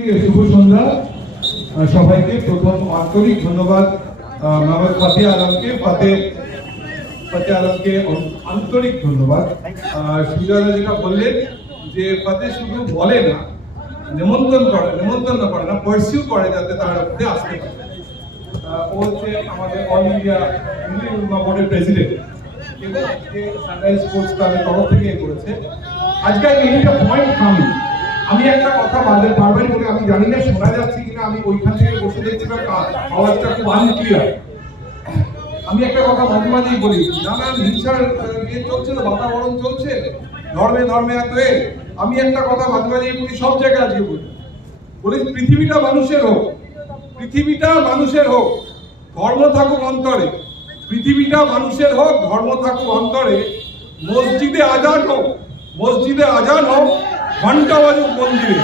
শুভ সন্ধ্যা সবাইকে। প্রথম আন্তরিক ধন্যবাদ মোহাম্মদ ফতেহ আলমকে আন্তরিক ধন্যবাদ। সুজাতা যেটা বললেন যে ফতেহ শুধু বলে না, নিমন্ত্রণ করে না, পারসিউ করে যাতে তার মধ্যে আসতে পারে। ও হচ্ছে আমাদের অল ইন্ডিয়া হিন্দু উলমা বোর্ডের প্রেসিডেন্ট এবং সানরাইজ স্পোর্টস ক্লাবের তরফ থেকে করেছে। আজকে এইটা পয়েন্ট আমি একটা কথা বারবারই বলে, আমি জানি না শোনা যাচ্ছে কিনা, আমি ওইখান থেকে বসে দেখছিলাম আওয়াজটা খুব আনক্লিয়ার। আমি একটা কথা মাঝে মাঝেই বলি, নানান হিংসার ইয়ে চলছে, তো বাতাবরণ চলছে, ধর্মে এত আমি একটা কথা মাঝে মাঝেই বলি, সব জায়গায় আজকে বলি পৃথিবীটা মানুষের হোক, ধর্ম থাকুক অন্তরে, পৃথিবীটা মানুষের হোক, ধর্ম থাকুক অন্তরে, মসজিদে আজান হোক, ঘন্টা বাজুক মন্দিরে,